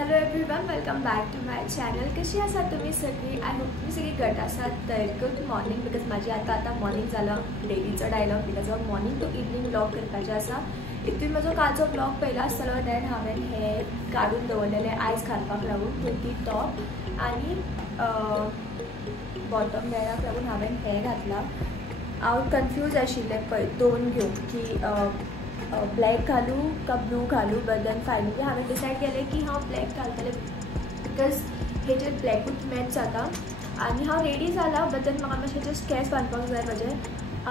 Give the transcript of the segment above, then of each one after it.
Hello everyone, welcome back to my channel. कशी आसा तुम्ही सगळी? आय होप तुम्ही सगळी घट आसात. तर गुड मॉर्निंग. बिकॉज माझी आता मॉर्निंग झालं. डेलीचो dialogue because of morning to evening vlog करपाचें आसा. इफ तुम्ही म्हजो कालचो व्लॉग पयला आसतलो देन हांवें हें काडून दवरलेलें आयज घालपाक लागून कुर्ती टॉप आनी बॉटम वेअराक लागून हांवें हें घातलां. हांव कन्फ्यूज आशिल्लें पळय दोन घेवन की ब्लॅक घालू का ब्लू घालू. बट देन फायनली हांवें डिसायड केलें की हांव ब्लॅक घालतलें बिकॉज हेजेर ब्लॅकूच मॅच जाता. आनी हांव रेडी जाला. बट देन म्हाका मातशें जस्ट केंस बांदपाक जाय म्हजे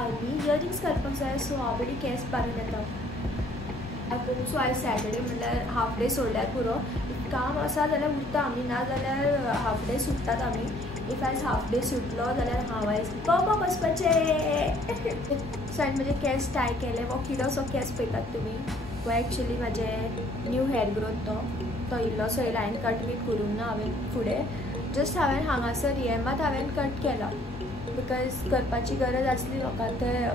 आनी इयरिंग्स घालपाक जाय. सो हांव बरी केंस बांदून येता. सो आयज सॅटर्डे म्हणल्यार हाफ डे सोडल्यार पुरो. काम आसा जाल्यार उरता आमी, ना जाल्यार हाफ डे सुट्टात आमी. इफ आयज हाफ डे सुटलो जाल्यार हांव आयज भोंवपाक वचपाचें. सो हांवें म्हजे केंस टाय केले. वो किडोसो केंस पळयतात तुमी. वो एक्चुली म्हाजे न्यू हेअर ग्रोथ तो इल्लोसो येयला. हांवें कट बीट करूंक ना हांवें फुडें. जस्ट हांवें हांगासर EMAत हांवें कट केला बिकॉज करपाची गरज आसली म्हाका.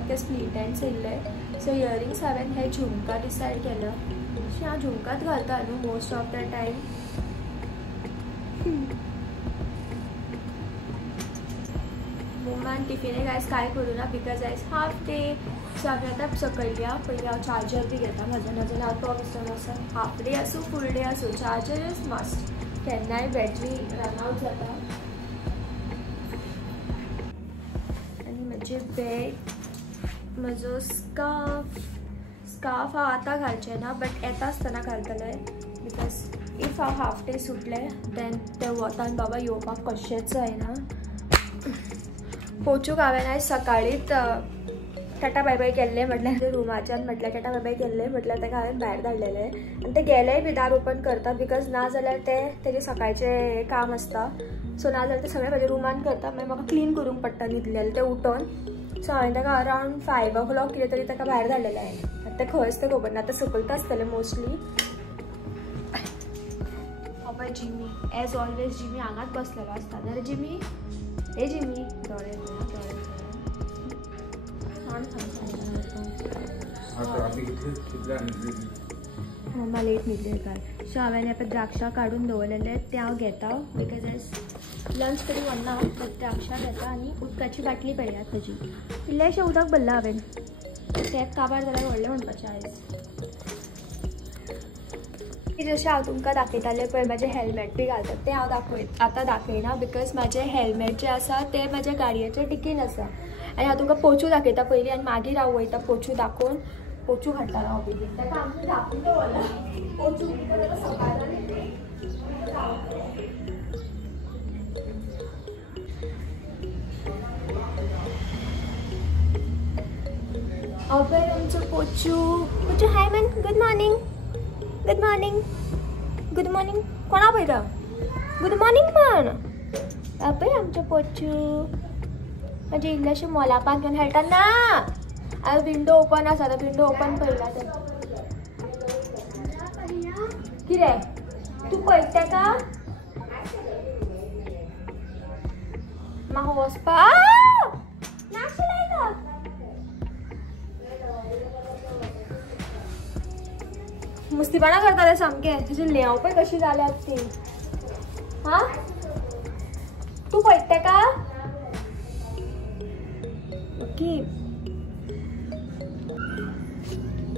ते स्प्लीट एंड्स येयल्ले. सो इयरिंग्स हांवें हे झुमका डिसायड केला. अशें हांव झुमकाच घालता न्हू मोस्ट ऑफ द टायम. मोमान टिफिनेक आयज कांय करूं ना बिकॉज आयज हाफ डे. सो हांवें आतां सकयल्या पयलीं हांव चार्जर बी घेता म्हाजो, नाजाल्यार हांव तो विसरून आसा. हाफ डे आसूं फूल डे आसूं चार्जर इज मस्ट. केन्नाय बॅटरी रन आवट जाता. आनी म्हजें बॅग, म्हजो स्कार्फ हांव आतां घालचें ना बट येता आसतना घालतलें बिकॉज इफ हांव हाफ डे सुटलें देन ते वतान बाबा येवपाक कशेंच जायना. पोचूक हांवें आयज सकाळींच टाटा बाय बाय केल्लें. म्हटल्यार रुमाच्यान म्हटल्यार टाटा बाय बाय केल्लें म्हटल्यार ताका हांवें भायर धाडलेलें. आनी ते गेलेय बी दार ओपन करता बिकॉज ना जाल्यार तेजे सकाळचें काम आसता. सो ना जाल्यार ते सगळें म्हाज्या रुमान करता. मागीर म्हाका क्लीन करूंक पडटा न्हिदलेलें तें उठोन. सो हांवें ताका अरावंड 5 o'clock कितें तरी ताका भायर धाडलेलें. हांवें तें खंयच तें खबर ना. आतां सकयता आसतलें मोस्टली. बाबा जिमी एज ऑलवेज जिमी हांगाच बसलेलो आसता. जाल्यार जिमी ए जिमी दोळे मम्मा लेट न्हिदले काल. सो हांवें आता द्राक्षां काडून दवरलेले ते हांव घेता बिकॉज आयज लंच तरी व्हरना. बट द्राक्षां घेता आनी उदकाची बाटली पळयात ताजी. इल्लेशें उदक भरलां हांवें. ते काबार जाल्यार व्हडलें म्हणपाचें आयज. जशें हांव तुमकां दाखयतालें पळय म्हाजें हेल्मेट बी घालतात तें हांव आतां दाखयना बिकॉज म्हाजें हेल्मेट जें आसा तें म्हाज्या गाडयेच्या डिकीन आसा. आनी हांव तुमकां पोचू दाखयता पयलीं आनी मागीर हांव वयता पोचू दाखोवन. पोचू हाडटालो हांव बेगीन. ताका आमचें दाखोवन दवरला पोचू ताका सकाळ पळय आमचो पोचू hi man. Good morning good morning good morning. कोणा पळयता गुड मॉर्निंग म्हण. पळय आमचो पोचू म्हणजे इल्लेशें मोलापाक घेवन खेळटा ना. आज विंडो ओपन आसा. तो विंडो ओपन पळयला ते कितें तूं पळयत तेका म्हाका वचपाक नाशें लायता. मुस्तीपणां करताले सामकें. तुजें लेव पळय कशी जाल्यात ती. हा तूं पळयत तेका ओके.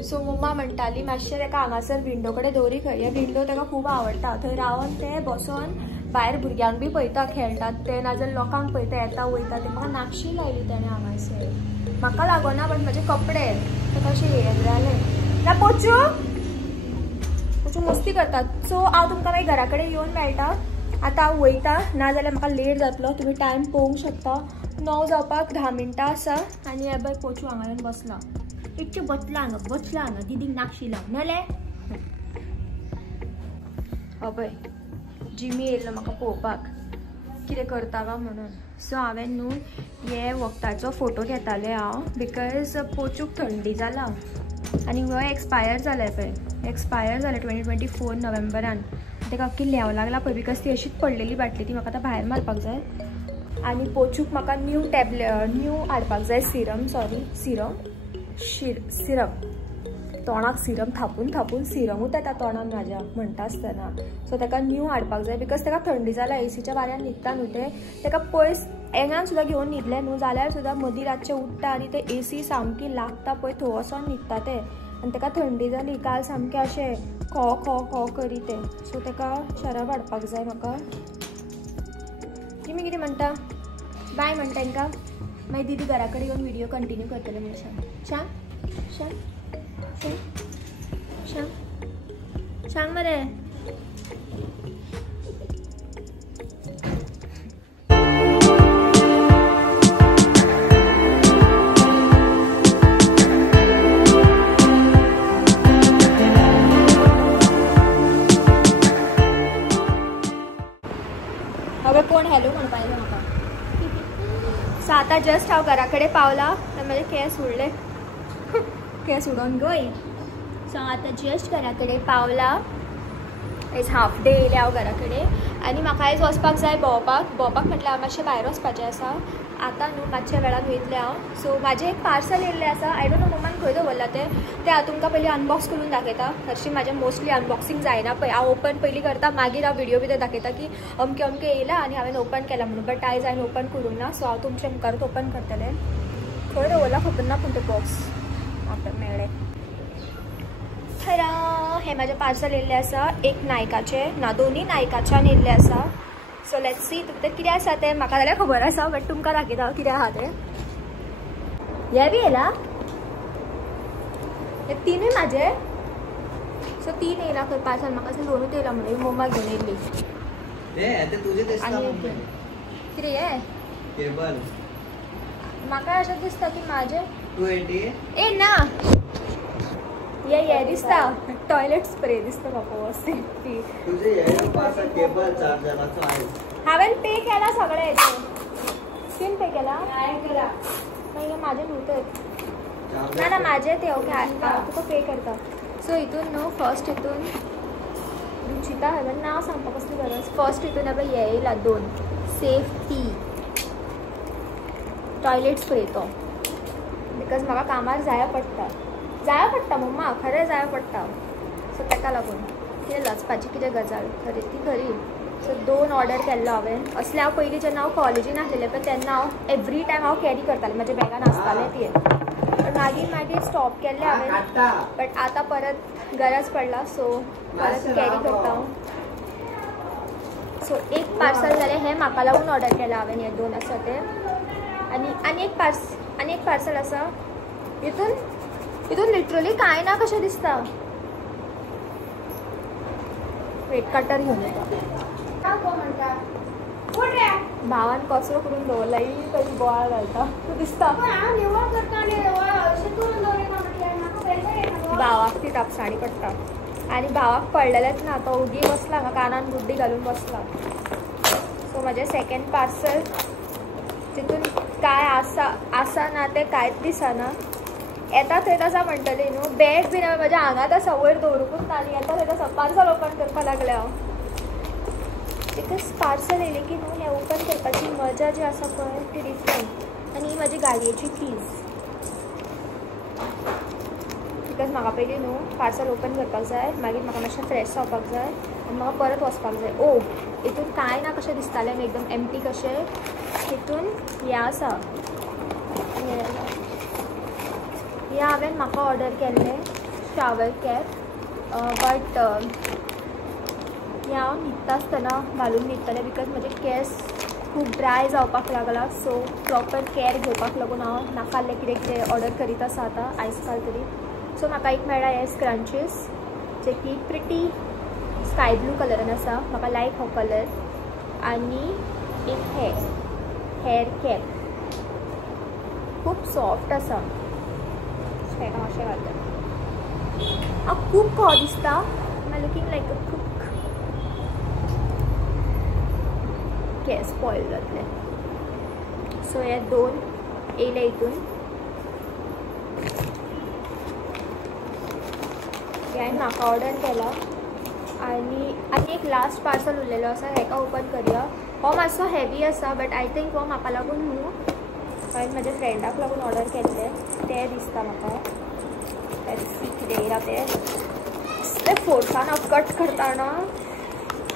सो मम्मा म्हणटाली मातशें ताका हांगासर विंडो कडेन दवरी खंय. हे विंडो ताका खूब आवडटा. थंय रावन ते बसोन भायर भुरग्यांक बी पळयता खेळटात ते, नाजाल्यार लोकांक पळयता येता वयता ते. म्हाका नाकशी लायली ताणें हांगासर. म्हाका लागोना बट म्हजे कपडे ताका अशें हें जालें ना. पोचू मस्ती करतात. सो हांव तुमकां मागीर घरा कडेन येवन मेळटा. आतां हांव वयता ना जाल्यार म्हाका लेट जातलो. तुमी टायम पळोवंक शकता. 9 जावपाक 10 मिनटां आसा. आनी हे पळय पोचू हांगा येवन बसला. इतकें बसला हांगा दिदीक नाकशी लाव नाले. पळय जिमी येयल्लो म्हाका पळोवपाक कितें करता काय म्हणून. सो हांवें न्हू हे वखदाचो फोटो घेतालें हांव बिकॉज पोचूक थंडी जाला. आनी हो एक्सपायर जालें पळय. एक्सपायर जालें 2024 नोव्हेंबरान. ताका अख्खी लेव लागला पळय बिकॉज ती अशीच पडलेली बाटली. ती म्हाका आतां भायर मारपाक जाय. आनी पोचूक म्हाका न्यू हाडपाक जाय. सिरम तोंडाक सिरम थापून थापून सिरमूच येता तोंडान म्हाज्या म्हणटा आसतना. सो ताका न्यू हाडपाक जाय बिकॉज ताका थंडी जाल्या एसीच्या वाऱ्यान न्हिदता न्हू ते. ताका पयस एंगान सुद्दां घेवन न्हिदलें न्हू जाल्यार सुद्दां मदीं रातचें उठ्ठा आनी ते एसी सामकी लागता पळय थंय वचोन न्हिदता ते. आनी ताका थंडी जाली काल सामकें अशें खो खो खो करी ते. सो ताका शरब हाडपाक जाय म्हाका. तुमी कितें म्हणटा? बाय म्हणटा तांकां. मागीर दीदी घरा कडेन येवन व्हिडिओ कंटिन्यू करतले म्हणून सांग. सांग सांग सांग सांग मरे. हवे कोण हॅलो म्हणून पाहिजे म्हाका. सो आतां जस्ट हांव घरा कडेन पावला आनी म्हजे केस उडले. केस उडोवन गय. सो आतां जस्ट घरा कडेन पावला. आयज हाफ डे येयले हांव घरा कडेन आनी म्हाका आयज वचपाक जाय भोंवपाक म्हटल्यार हांव मातशें भायर वचपाचें आसा. आतां न्हू मातशे वेळान वयतलें हांव. सो म्हाजें एक पार्सल येयल्लें आसा. आय डोंट नो मम्मान खंय दवरला तें हांव तुमकां पयलीं अनबॉक्स करून दाखयता. हरशीं म्हाजें मोस्टली अनबॉक्सिंग जायना पळय. हांव ओपन पयलीं करता मागीर हांव व्हिडिओ भितर दाखयता की अमकें अमकें येयला आनी हांवें ओपन केलां म्हणून. बट आयज हांवें ओपन करूंक ना. सो हांव तुमचे मुखारूच ओपन करतलें. खंय दवरला खबर ना पूण तें बॉक्स म्हाका मेळ्ळें. हें म्हाजें पार्सल येयल्लें आसा. एक नायकाचें ना दोनी नायकाच्यान येयल्लें आसा. सो लेट्स सी भितर कितें आसा तें. म्हाका जाल्यार खबर आसा बट तुमकां दाखयता कितें आहा तें. हें बी येयला. हे तीनूय म्हाजे. सो तीन येयला खंय पार्सल. म्हाका दिसता दोनूच येयला म्हणून मम्मा घेवन येयल्ली. कितें हें केबल म्हाका अशें दिसता की म्हाजें 280 ए ना हे दिसता टॉयलेट स्प्रे दिसता म्हाका. सेफ्टी तुझे येवपासा केबल चार्जराचो आहे. हांवें पे केला सगळें हेचें. स्कीम पे केला. मागीर म्हाजें न्हू ना म्हाजें तें ओके तुका पे करता. सो हितून न्हू फर्स्ट हितून रुचिता हांवें नांव सांगपाक कसली गरज. फर्स्ट हितून हें हे येयला 2 सेफ्टी टॉयलेट स्प्रे तो बिकॉज म्हाका कामार जाय पडटा मम्मा खरें जाय पडटा. सो ताका लागून कितें लचपाची कितें गजाल खरी ती खरी. सो 2 ऑर्डर केल्लो हांवें. असलें हांव पयलीं जेन्ना हांव कॉलेजीन आसलेलें पळय तेन्ना हांव एवरी टायम हांव कॅरी करतालें. म्हाज्या बॅगान आसतालें ती. पण मागीर स्टॉप केल्लें हांवें. बट आतां परत गरज पडला सो परत कॅरी करता हांव. सो एक पार्सल जालें. हें म्हाका लागून ऑर्डर केलां हांवें. हे 2 आसा ते. आनी एक पार्सल आसा. हितून लिटरली कांय ना कशें दिसता. वेट कटर घेवन येता. भावान कचरो करून दवरला. तरी बोवाळ घालता तूं दिसता. भावाक ती तापसाणी पडटा आनी भावाक पडलेलेंच ना. तो उगी बसला हांगा कानान बुड्डी घालून बसला. सो म्हाजें सेकेंड पार्सल तितून काय आसा ना तें कांयच दिसना. येता थंय आसा म्हणटली न्हू. बॅग बीन हांवें म्हाज्या आंगात आसा वयर दवरूंकूच ना आनी येता थंय आसा. पार्सल ओपन करपाक लागलें हांव. बिकॉज पार्सल येयलें की न्हू हें ओपन करपाची मजा जी आसा पळय ती डिफरंट. आनी ही म्हाजी गाडयेची कीज. बिकॉज म्हाका पयलीं न्हू पार्सल ओपन करपाक जाय मागीर म्हाका मातशें फ्रेश जावपाक जाय आनी म्हाका परत वचपाक जाय. हितून कांय ना कशें दिसतालें आनी एकदम एम्प्टी कशें. हितून हें आसा. हें हांवें म्हाका ऑर्डर केल्लें शावर कॅप. बट हें हांव न्हिदता आसतना घालून न्हिदतलें बिकॉज म्हजे केस खूब ड्राय जावपाक लागला. सो प्रॉपर कॅर घेवपाक लागून हांव नाकाल्लें कितें कितें ऑर्डर करीत आसा आतां आयज काल तरी. सो म्हाका एक मेळ्ळा हे स्क्रंचीस जे की प्रिटी स्काय ब्लू कलरान आसा. म्हाका लायक हो कलर. आनी एक हेअर कॅप खूब सॉफ्ट आसा. हेका अशें घालता हांव खूब खो दिसता. आय लुकींग लायक अ कूक. केस स्पॉयल जातले. सो हे 2 येयले हितून. हे हांवें म्हाका ऑर्डर केला. आनी एक लास्ट पार्सल उरलेलो आसा. हेका ओपन करया. हो मातसो हेवी आसा बट आय थिंक हो म्हाका लागून न्हू हांवें म्हाज्या फ्रेंडाक लागून ऑर्डर केल्लें तें दिसता म्हाका. लेट्स सी कितें ते राहते फोर्साना कट करताना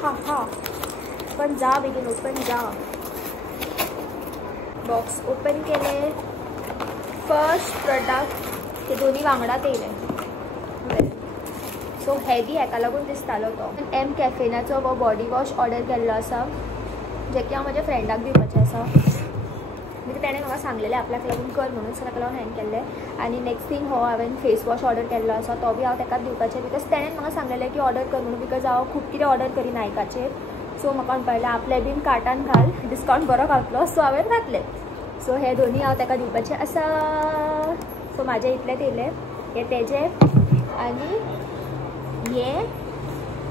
हा पण जा बेगीन ओपन जा. बॉक्स ओपन केले. फर्स्ट प्रोडक्ट ते दोन्ही वांगडात येयले. सो हेवी हेका लागून दिसतालो तो. एम कॅफेनाचो वो बॉडी वॉश ऑर्डर केल्लो आसा जे की हांव म्हज्या फ्रेंडाक दिवपाचें आसा. म्हणजे तेणें म्हाका सांगलेलें आपल्याक लागून कर म्हणून, सो ताका लागून हांवें केल्लें. आनी नेक्स्ट थिंग हो हांवें फेस वॉश ऑर्डर केल्लो आसा तो बी हांव ताकाच दिवपाचें बिकॉज तेणें म्हाका सांगलेलें की ऑर्डर कर म्हणून. बिकॉज हांव खूब कितें ऑर्डर करी नायकाचेर. सो म्हाका म्हणपाक आपले बीन कार्टान घाल डिस्कावंट बरो घातलो. सो हांवें घातलें. सो हे दोन्ही हांव ताका दिवपाचें आसा. सो म्हाजे इतलेच येयले. हे तेजे आनी हे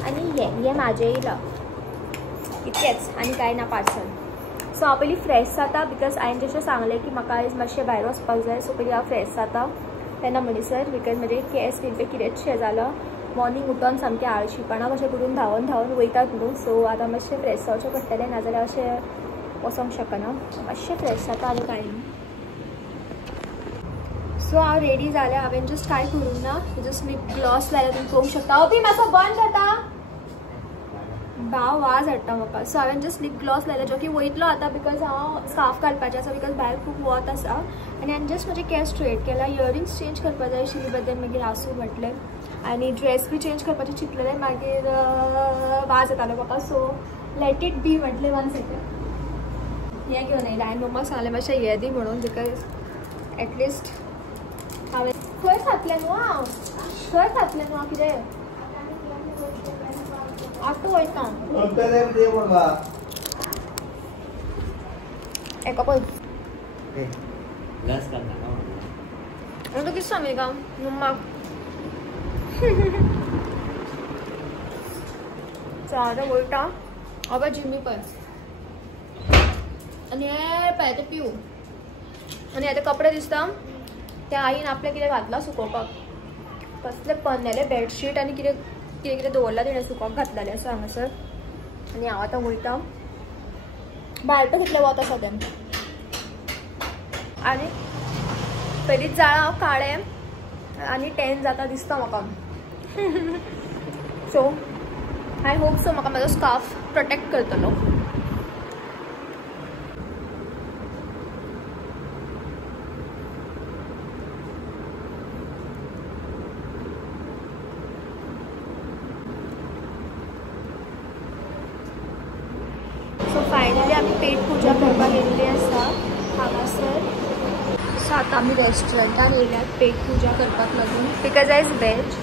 आनी हे म्हाजें येयला इतकेंच आनी कांय ना पार्सल. सो हांव पयलीं फ्रेश जाता बिकॉज हांवें जशें सांगलें की म्हाका आयज मातशें भायर वचपाक जाय. सो पयलीं हांव फ्रेश जाता तेन्ना म्हणिसर बिकॉज म्हजे केस बी कितेंच शें जालां. मॉर्निंग उठोन सामकें आळशीपणां कशें करून धांवन वयतात न्हू. सो आतां मातशें फ्रेश जावचें पडटलें नाजाल्यार अशें वचोंक शकना. मातशें फ्रेश जाता आनी कांय ना. सो हांव रेडी जालें. हांवें जस्ट कांय करूंक ना. जस्ट लिप ग्लॉस लायला तुमी पळोवंक शकता. बी मातसो बंद जाता भाव वाज हाडटा म्हाका. सो हांवें जस्ट लिप ग्लॉस लायला जो की वयतलो आतां बिकॉज हांव स्कार्फ घालपाचें आसा बिकॉज भायर खूब वत आसा. आनी हांवें जस्ट म्हजे केस स्ट्रेट केला. इयरिंग्स चेंज करपाक जाय आशिल्ली बद्दल मागीर आसूं म्हटलें. आनी ड्रेस बी चेंज करपाचें चिंतलेलें मागीर वाज येतालो म्हाका. सो लेट इट बी म्हटलें. 1 सेकंड हें घेवन येयलें. हांवें मम्माक सांगलें मातशें हें दी म्हणून बिकॉज एटलिस्ट हांवें खंय घातलें न्हू हांव कितें आतां वयता एका पळय तूं कितें सांगलें का मम्माक. सो हांव वयता. हांव जिमी पळय आनी हे पळय ते पिवू आनी हे कपडे दिसता ते आईन आपलें कितें घातलां सुकोवपाक. कसले पन्नेले बेडशीट आनी कितें दवरला तेणें सुकोवपाक घातलेलें आसा हांगासर. आनी हांव आतां वयता. भायर तो कितलें वत आसा तें आनी पयलींच जाळा हांव काळें आनी टॅन जाता दिसता म्हाका. सो आय होप सो म्हाका म्हाजो स्कार्फ प्रोटेक्ट करतलो. फायनली आमी पेट पुजा करपाक येयल्ली आसा हांगासर. सो आतां आमी रेस्टॉरंटान येयल्यात पेट पुजा करपाक लागून बिकॉज आयज वेज.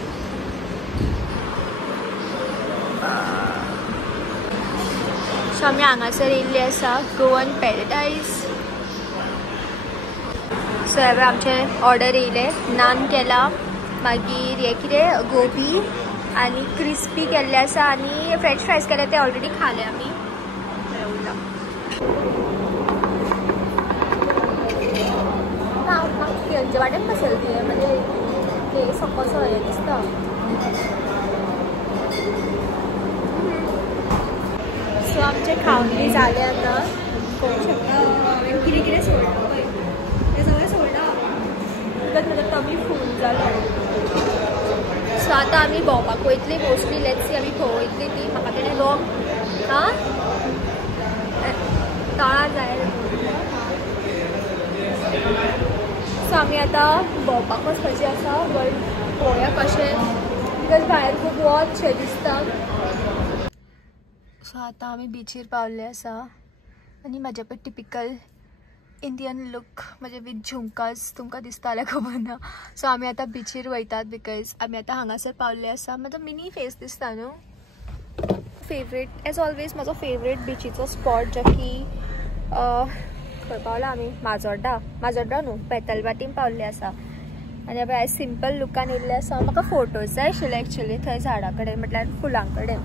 सो आमी हांगासर येयल्ली आसा गोवन पॅराडायज. सो हांवें आमचें ऑर्डर येयलें. नान केला मागीर हें कितें गोबी आनी क्रिस्पी केल्लें आसा आनी फ्रेंच फ्रायज केले ते ऑलरेडी खाले आमी. यांच्या वाटेन बसेल ते म्हणजे ते सकसो हे दिसता. सो आमचे खावन बी जाले आतां पळोवंक शकता कितें कितें सोडटा पळय तें सगळें सोडला बिकॉज म्हजो टमी फूल जालो. सो आतां आमी भोंवपाक वयतली मोस्टली. लेट्स सी आमी खंय वयतली ती. म्हाका तेणें लोक तळा जाय. सो आमी आतां भोंवपाक वचपाचें आसा बट पळोवया कशें बिकॉज भायर खूब वत शें दिसता. सो आतां आमी बिचीर पावल्ले आसा आनी म्हाजे पळय टिपिकल इंडियन लूक म्हणजे वीथ झुमकाज तुमकां दिसता जाल्यार खबर ना. सो आमी आतां बिचीर वयतात बिकॉज आमी आतां हांगासर पावल्ले आसा. म्हाजो मिनी फेस दिसता न्हू. फेवरेट एज ऑलवेज म्हाजो फेवरेट बिचीचो स्पॉट जो की खंय पावला आमी माजोड्डा न्हू बेतलबाटीन पावल्ले आसा. आनी आतां आयज सिंपल लुकान येयल्ले आसा. म्हाका फोटोज जाय आशिल्ले एक्चुली थंय झाडा कडेन म्हटल्यार फुलां कडेन.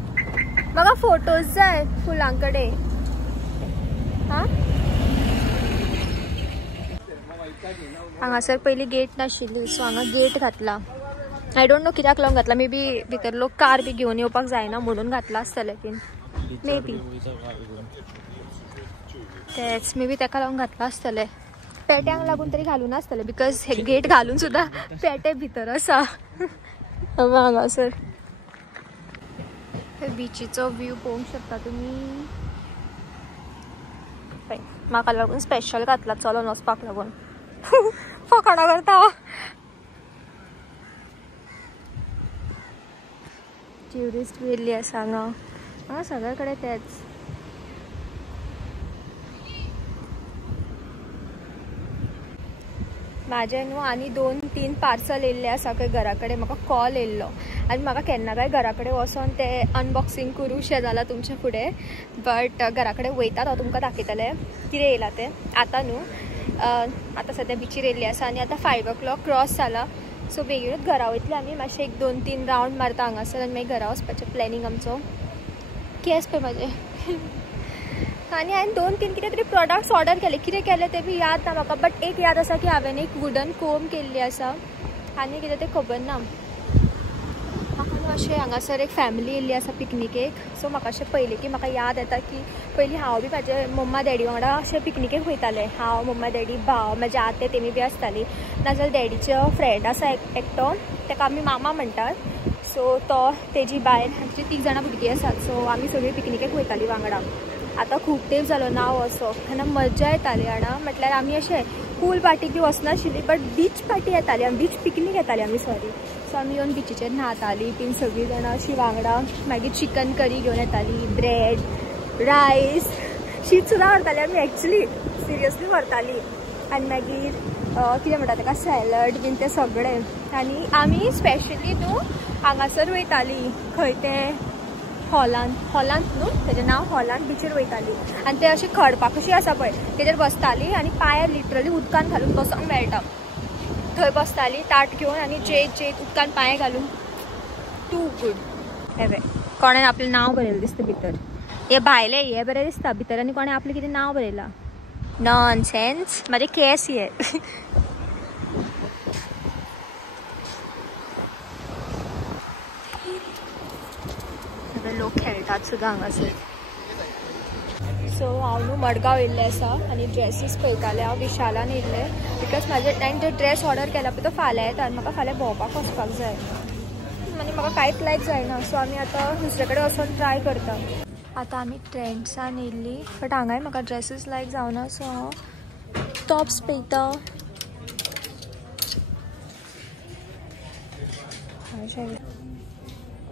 म्हाका फोटोज जाय फुलां कडेन. हां हांगासर पयलीं गेट नाशिल्ली सो हांगा गेट घातला. आय डोंट नो कित्याक लागून घातला. मे बी भितर लोक कार बी घेवन येवपाक जायना म्हणून घातला आसतलें की मे बी तेच मे बी ताका लागून घातला आसतलें. पेट्यांक लागून तरी घालून आसतलें बिकॉज हे गेट घालून सुद्दां पेटे भितर आसा. हांगासर बिचीचो व्यू पळोवंक शकता तुमी. म्हाका लागून स्पेशल घातला चलोन वचपाक लागून. फकाणां करता. ट्युरिस्ट येयल्ली आसा हांगा सगळे कडेन तेच. म्हाजे न्हू आनी 2-3 पार्सल येयल्ले आसा खंय घरा कडेन. म्हाका कॉल येयल्लो आनी म्हाका केन्ना काय घरा कडेन वचोन ते अनबॉक्सिंग करूशें जालां तुमचे फुडें. बट घरा कडेन वयता हांव तुमकां दाखयतलें कितें येयलां तें. आतां न्हू आतां सद्या बिचीर येयल्ली आसा आनी आतां 5 o'clock क्रॉस जाला. सो बेगीनूच घरा वयतली आमी. मातशें 1-2-3 रावंड मारता हांगासर आनी मागीर घरा वचपाचें प्लॅनिंग आमचो. केस पळय म्हाजे. आनी हांवें 2-3 कितें तरी प्रोडक्ट्स ऑर्डर केले. कितें केले ते बी याद ना म्हाका. बट एक याद आसा की हांवें एक वुडन कोम केल्ली आसा आनी कितें तें खबर ना. म्हाका न्हू अशें हांगासर एक फॅमिली येयल्ली आसा पिकनिकेक. सो म्हाका अशें पयलें की म्हाका याद येता की पयलीं हांव बी म्हाजे मम्मा डॅडी वांगडा अशें पिकनिकेक वयतालें. हांव मम्मा डॅडी भाव म्हाजे आते तेमी बी आसताली. नाजाल्यार डॅडीचो फ्रेंड आसा एकटो ताका आमी मामा म्हणटात. सो तो तेजी बायल आमची 3 जाणां भुरगीं आसात. सो आमी सगळीं पिकनिकेक वयतालीं वांगडा. आतां खूब तेंप जालो ना वचप आनी मज्जा येताली जाणा. म्हटल्यार आमी अशें पूल पार्टीक बी वचनाशिल्लीं बट बीच पार्टी येताली आमी. बीच पिकनीक येताली आमी सॉरी. सो आमी येवन बिचीचेर न्हातालीं बीन सगळीं जाणां अशीं वांगडा. मागीर चिकन करी घेवन येतालीं, ब्रेड रायस शीत सुद्दां व्हरतालीं आमी. एक्चुली सिरियसली व्हरतालीं. आनी मागीर कितें म्हणटा ताका सॅलड बीन तें सगळें. आनी आमी स्पेशली न्हू हांगासर वयतालीं खंय तें हॉलांत न्हू तेजें नांव हॉलांत बिचीर वयतालीं. आनी तें अशें खडपाक कशी आसा पळय तेजेर बसतालीं आनी पांयार लिटरली उदकान घालून बसोंक मेळटा. थंय बसतालीं ताट घेवन आनी जेत उदकान पांय घालून. To good. हे पळय कोणें आपलें नांव बरयलें दिसता भितर. हे भायले हे बरें दिसता भितर आनी कोणें आपलें कितें नांव बरयलां. नॉनसेन्स. म्हाजे केस हे. लोक खेळटात सुद्दां हांगासर. सो हांव न्हू मडगांव येयल्लें आसा आनी ड्रेसीस पळयतालें. हांव विशालान येयल्लें बिकॉज म्हाजे हांवें जो ड्रेस ऑर्डर केला पळय तो फाल्यां येता आनी म्हाका फाल्यां भोंवपाक वचपाक जाय आनी म्हाका कांयच लायक जायना. सो आमी आतां दुसरे कडेन वचून ट्राय करता. आतां आमी ट्रेंड्सान येयल्लीं बट हांगाय म्हाका ड्रेसीस लायक जावना. सो हांव टॉप्स पळयता.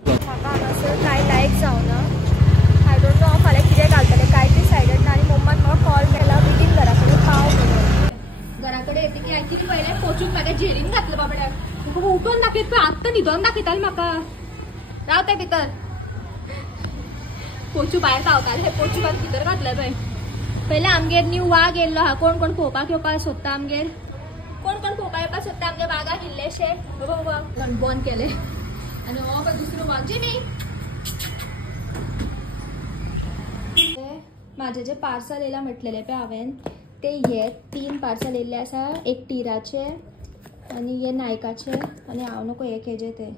म्हाका हांगासर कांय लायक जावना. आय डोंट नो हांव फाल्यां कितें घालतलें कांय डिसायडेड ना. आनी मम्मान म्हाका कॉल केला बेगीन घरा कडेन पाव म्हणून. घरा कडेन येतकीर हांवें कितें पळयलें पोचून म्हाका झेलीन घातलें बाबड्याक. म्हाका उठोवन दाखयत पळय आत्तां न्हिदोन दाखयतालें म्हाका. राव तें भितर. पोचू भायर धांवतालें पोचू म्हाका भितर घातलें पळय. पयलें आमगेर न्यू वाघ येयल्लो आहा. कोण कोण पळोवपाक येवपाक सोदता आमगेर. कोण कोण पळोवपाक येवपाक सोदता आमगे वाघाक इल्लेशें. बाबा बंद केलें. आनी हो पळय दुसरो वाघ जिमी. म्हाजे जे पार्सल येयला म्हटलेले पळय हांवें ते हे 3 पार्सल येयल्ले आसा. एक टिराचे आनी हे नायकाचे आनी हांव नको हे केजे ते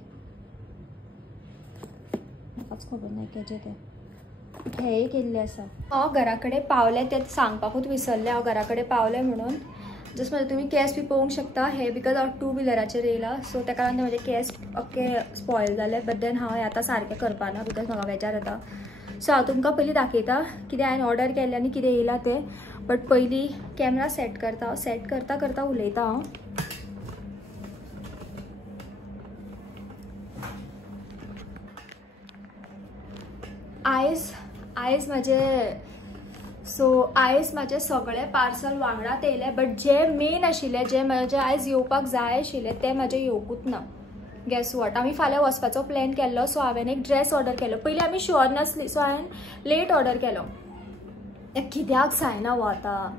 म्हाकाच खबर ना केजे ते हे एक येयल्ले आसा. हांव घरा कडेन पावलें तें सांगपाकूच विसरलें हांव घरा कडेन पावलें म्हणून. जस्ट म्हणजे तुम्ही केस बी पळोवंक शकता. हे बिकॉज हांव 2 व्हिलराचेर येयला सो ताका लागून म्हजे केस ओके स्पॉयल जाले. बट देन हांव आतां सारकें करपाना बिकॉज म्हाका बेजार येता. सो हांव तुमकां पयलीं दाखयता कितें हांवें ऑर्डर केलें आनी कितें येयलां तें. बट पयलीं कॅमेरा सेट करता. हांव सेट करता करता उलयता हांव. आयज म्हाजे सगळे पार्सल वांगडात येयले. बट जे मेन आशिल्ले जे म्हाजे आयज येवपाक जाय आशिल्ले ते म्हाजे येवकूच ना. गॅस वॉट आमी फाल्यां वचपाचो प्लॅन केल्लो. सो हांवें एक ड्रेस ऑर्डर केलो. पयलीं आमी शुअर नासली सो हांवें लेट ऑर्डर केलो. कित्याक जायना वो आतां.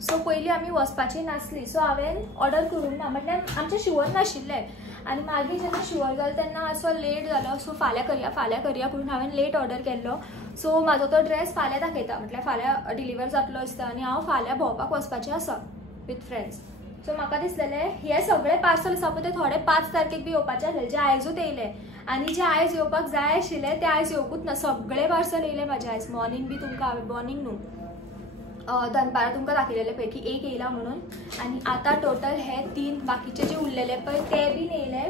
सो पयलीं आमी वचपाची नासली सो हांवें ऑर्डर करूंक ना. म्हटल्यार आमचें शुअर नाशिल्लें. आनी मागीर जेन्ना शुअर जालो तेन्ना असो लेट जालो. सो फाल्यां करया करून हांवें लेट ऑर्डर केल्लो. सो म्हाजो तो ड्रेस फाल्यां दाखयता. म्हटल्यार फाल्यां डिलिव्हर जातलो आसता आनी हांव फाल्यां भोंवपाक वचपाचें आसा विथ फ्रेंड्स. सो म्हाका दिसलेलें हे सगळे पार्सल आसा पळय ते थोडे 5 तारखेक बी येवपाचे आसले जे आयजूच येयले. आनी जे आयज येवपाक जाय आशिल्ले ते आयज येवकूच ना. सगळे पार्सल येयले म्हाजे आयज मॉर्निंग बी. तुमकां हांवें मॉर्निंग न्हू दनपारां तुमकां दाखयलेले पळय की एक येयला म्हणून, आनी आतां टोटल हे 3 बाकीचे जे उरलेले पळय ते बीन येयले,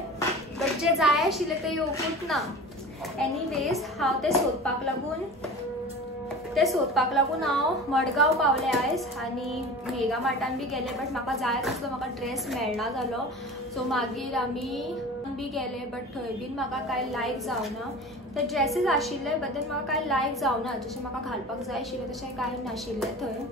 बट जे जाय आशिल्ले ते येवंकूच ना. एनीवेज हांव ते सोदपाक लागून हांव मडगांव पावले आयज, आनी मेगा मार्टान बी गेले, बट म्हाका जाय तसलो म्हाका ड्रेस मेळना जालो. सो मागीर आमी बी गेले, बट थंय बीन म्हाका कांय लायक जावना. ते ड्रेसीस आशिल्ले बट देन म्हाका कांय लायक जावना, जशें म्हाका घालपाक जाय आशिल्लें तशें कांय नाशिल्लें थंय.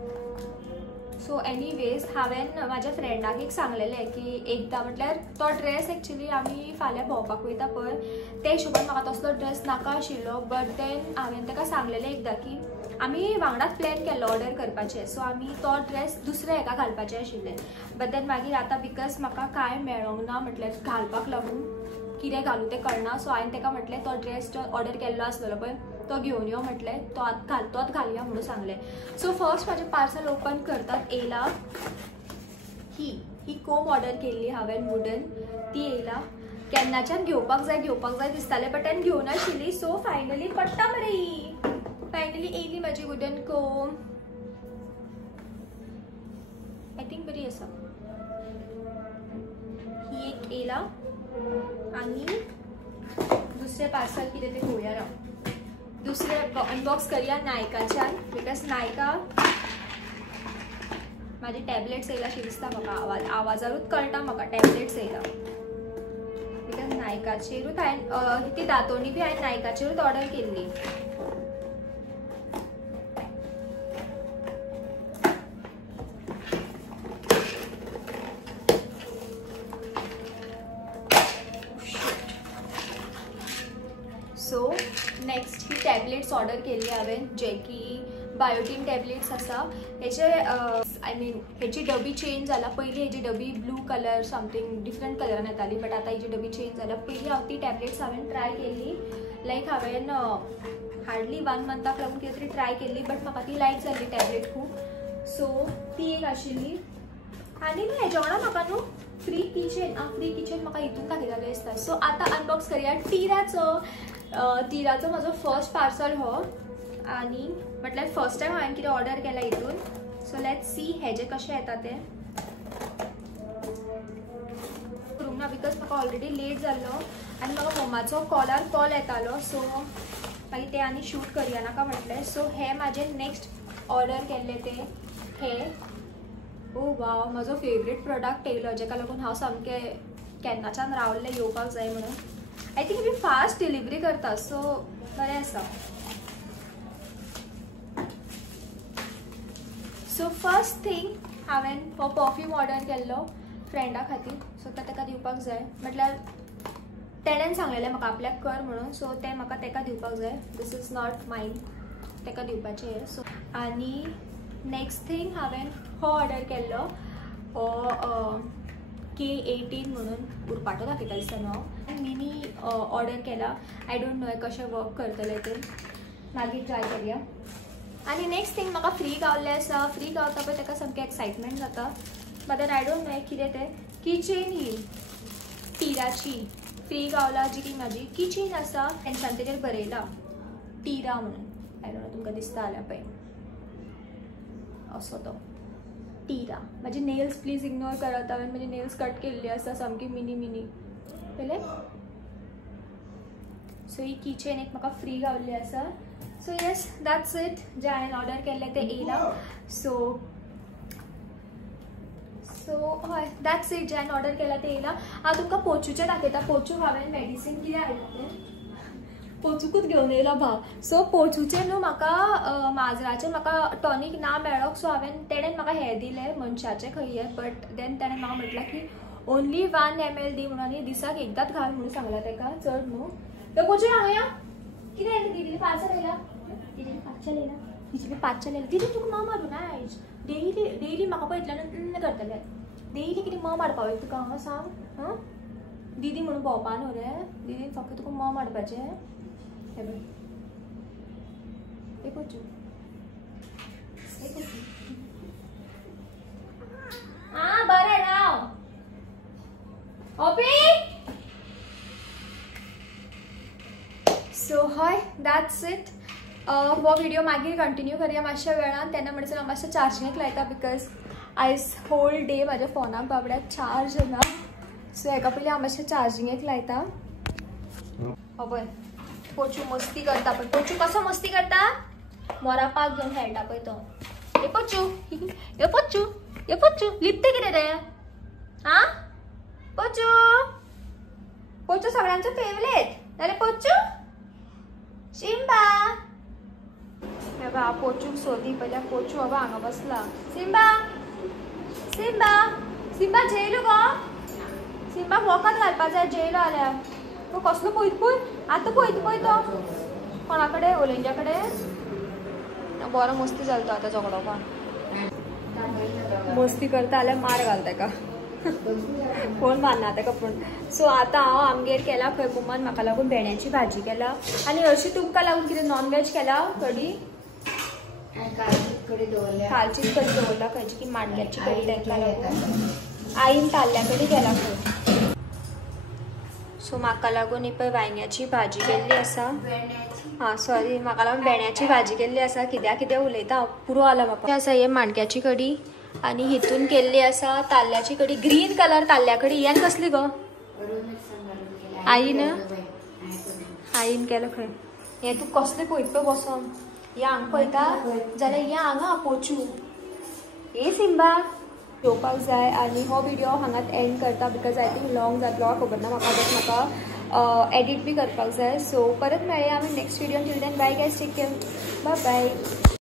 सो एनीवेज हांवें म्हाज्या फ्रेंडाक एक सांगलेलें की एकदां, म्हटल्यार तो ड्रेस एक्चुली आमी फाल्यां भोंवपाक वयता पळय ते हिशोबान म्हाका तसलो ड्रेस नाका आशिल्लो. बट देन हांवें ताका सांगलेलें एकदां की आमी वांगडाच प्लॅन केल्लो ऑर्डर करपाचें, सो आमी तो ड्रेस दुसऱ्या हेका घालपाचें आशिल्लें. बट देन मागीर आतां बिकॉज म्हाका कांय मेळोंक ना, म्हटल्यार घालपाक लागून कितें घालूं तें कळना. सो हांवें ताका म्हटलें तो ड्रेस जो ऑर्डर केल्लो आसलेलो पळय तो घेवन यो, म्हटलें तोच घालया म्हणून सांगलें. सो फर्स्ट म्हाजें पार्सल ओपन करतात येयला ही कोम ऑर्डर केल्ली हांवें वुडन, ती येयला. केन्नाच्यान घेवपाक जाय दिसतालें, बट हांवें घेवन आशिल्ली. सो फायनली पडटा मरे, फायनली येयली म्हाजी वुडन कोम. आय थिंक बरी आसा ही एक येयला. आनी दुसरें पार्सल कितें तें पळोवया राव. दुसरें अनबॉक्स करया नायकाच्यान, बिकॉज नायका माझे टॅबलेट्स येयला अशें दिसता म्हाका. आवाजारूच कळटा म्हाका टॅबलेट्स येयला, बिकॉज नायकाचेरूच हांवें ती दातोणी बी हांवें नायकाचेरूच ऑर्डर केल्ली. सो नेक्स्ट ही टॅबलेट्स ऑर्डर केल्ली हांवें, जे की बायोटीन टॅबलेट्स आसा. हेचे आय मीन हेची डबी चेंज जाला. पयलीं हेची डबी ब्लू कलर समथींग डिफरंट कलरान येताली, बट आतां हेची डबी चेंज जाला. पयलीं हांव ती टॅबलेट्स हांवें ट्राय केल्ली, लायक हांवें हार्डली 1 मंथाक लागून कितें तरी ट्राय केल्ली, बट म्हाका ती लायक जाल्ली टॅबलेट खूब. सो ती एक आशिल्ली. आनी न्हू हेजे वांगडा म्हाका न्हू फ्री किचन म्हाका हितून दाखयतालें दिसता. सो आतां अनबॉक्स करया टिराचो म्हाजो फर्स्ट पार्सल हो, आनी म्हटल्यार फर्स्ट टायम हांवें कितें ऑर्डर केला हितून. सो लेट्स सी हेजे कशें येता तें. करूंक ना बिकॉज म्हाका ऑलरेडी लेट जाल्लो आनी म्हाका मम्माचो कॉल येतालो. सो मागीर तें आनी शूट करया नाका म्हटलें. सो हे म्हाजें नेक्स्ट ऑर्डर केल्लें तें हे. ओ वाव, म्हजो फेवरेट प्रोडक्ट येयलो, जेका लागून हांव सामकें केन्नाच्यान रावल्लें येवपाक जाय म्हणून. I think be fast delivery करता, सो बरें आसा. सो फर्स्ट थिंग हांवें हो परफ्यूम ऑर्डर केल्लो फ्रेंडा खातीर. सो तो ताका दिवपाक जाय, म्हटल्यार तेणेन सांगलेलें म्हाका आपल्याक कर म्हणून. सो तें म्हाका ताका दिवपाक जाय. दिस इज नॉट मायन, ताका दिवपाचें. सो आनी नेक्स्ट थिंग हांवें हो ऑर्डर केल्लो, हो K18 म्हणून उरपाटो दाखयता दिसता न्हू. मिनी ऑर्डर केला. आय डोंट नो कशें वर्क करतलें तें, मागीर ट्राय करया. आनी नेक्स्ट थिंग म्हाका फ्री गावल्लें आसा. फ्री गावता पळय ताका सामकें एक्सायटमेंट जाता. बट आय डोंट नो कितें तें. किचेन ही टिराची फ्री गावला, जी की म्हाजी किचेन आसा तेंच्यान तेजेर बरयला टिरा म्हणून. आय डोंट नो तुमकां दिसता जाल्यार पळय असो तो टिरा. माझे नेल्स प्लीज इग्नोर करात, हांवें म्हजे नेल्स कट केल्ली आसा सामकी मिनी पळयलें. सो ही किचेन एक म्हाका फ्री गावल्ली आसा. So yes, that's it. जे हांवें ऑर्डर केल्लें तें येयला. सो हय, दॅट्स इट. जे हांवें ऑर्डर केलां तें येयला. हांव तुमकां पोचूचें दाखयता. पोचू हांवें मेडिसीन कितें हाडलां तें पोचूकूच घेवन येयलो भाव. सो पोचूचें न्हू म्हाका माजराचें म्हाका टॉनीक ना मेळ्ळो. सो हांवें तेणेन म्हाका हें दिलें मनशाचें खंय हें. बट देन ताणें म्हाका म्हटलां की ओन्ली 1 ml दी म्हणून, आनी दिसाक एकदांच घाल म्हणून सांगलां ताका. चड न्हू. तो पोचू हांगा कितें येयलें दीदी पार्सल येयला. दीदी पांचशे येयला. दीदी 500 येयला. दीदी तुका म मारूं ना आयज. डेली म्हाका पळयतल्यान करतलें. डेली कितें म मारपा वयता तुका हांगा सांग. हां दीदी म्हणून भोंवपा न्हू रे. दीदीन फक्त तुका म मारपाचें. हे बघ हे पोचू हां बरें राव ओपी. सो हय, दॅट्स इट. हो व्हिडिओ मागीर कंटिन्यू करया मातशा वेळान, तेन्ना म्हणसर हांव मातशें चार्जिंगेक लायता बिकॉज आयज होल डे म्हाज्या फोनाक बाबड्याक चार्ज ना, सो हेका पयलीं हांव मातशें चार्जिंगेक लायता. पळय पोचू मस्ती करता, पण पोचू कसो मस्ती करता, मोरापाक घेवन खेळटा पळय तो. हे पोचू हे पोचू हे पोचू लिपते कितें रे हा पोचू. पोचू सगळ्यांचो फेवरेट जाल्यार पोचू सिम्बा. हे बा पोचूक सोदी पयल्या, पोचू बाबा हांगा बसला. सिम्बा सिम्बा सिम्बा जेयलो गो, सिम्बा वखद घालपाक जाय जेयलो जाल्यार. तो कसलो पळयत पळय आतां पळयत पळय तो कोणा कडेन ओलेंजा कडेन. बरो मस्ती जालो तो आतां झगडोपाक, मस्ती करता जाल्यार मार घाल ताका, कोण मारना ताका. पूण सो आतां हांव आमगेर केला खंय मम्मान म्हाका लागून भेंड्याची भाजी केला, आनी हरशी तुमकां लागून कितें नॉन वेज केला कडी. कालचीच कडी दवरला खंयची की माणक्याची कडी, तांकां लागून आईन ताल्ल्या कडी केला खंय. सो म्हाका लागून ही पळय वांयग्याची भाजी केल्ली आसा. हां सॉरी, म्हाका लागून भेंड्याची भाजी केल्ली आसा. कित्याक कितें उलयता हांव, पुरो आला म्हाका. आसा हे माणक्याची कडी, आनी हितून केल्ली आसा ताल्ल्याची कडी, ग्रीन कलर ताल्ल्या कडी. ही आनी कसली गो आईन केलं खंय. हें तूं कसलें पळयत पळय बसोन, हें हांगा पळयता जाल्यार हें हांगा पोचू. हे सिम्बा येवपाक जाय. आनी हो व्हिडिओ हांगाच एंड करता बिकॉज आय थिंक लॉंग जातलो खबर ना म्हाका, बट म्हाका एडिट बी करपाक जाय. सो परत मेळया आमी नेक्स्ट व्हिडिओन. Till then bye guys, take care, bye bye.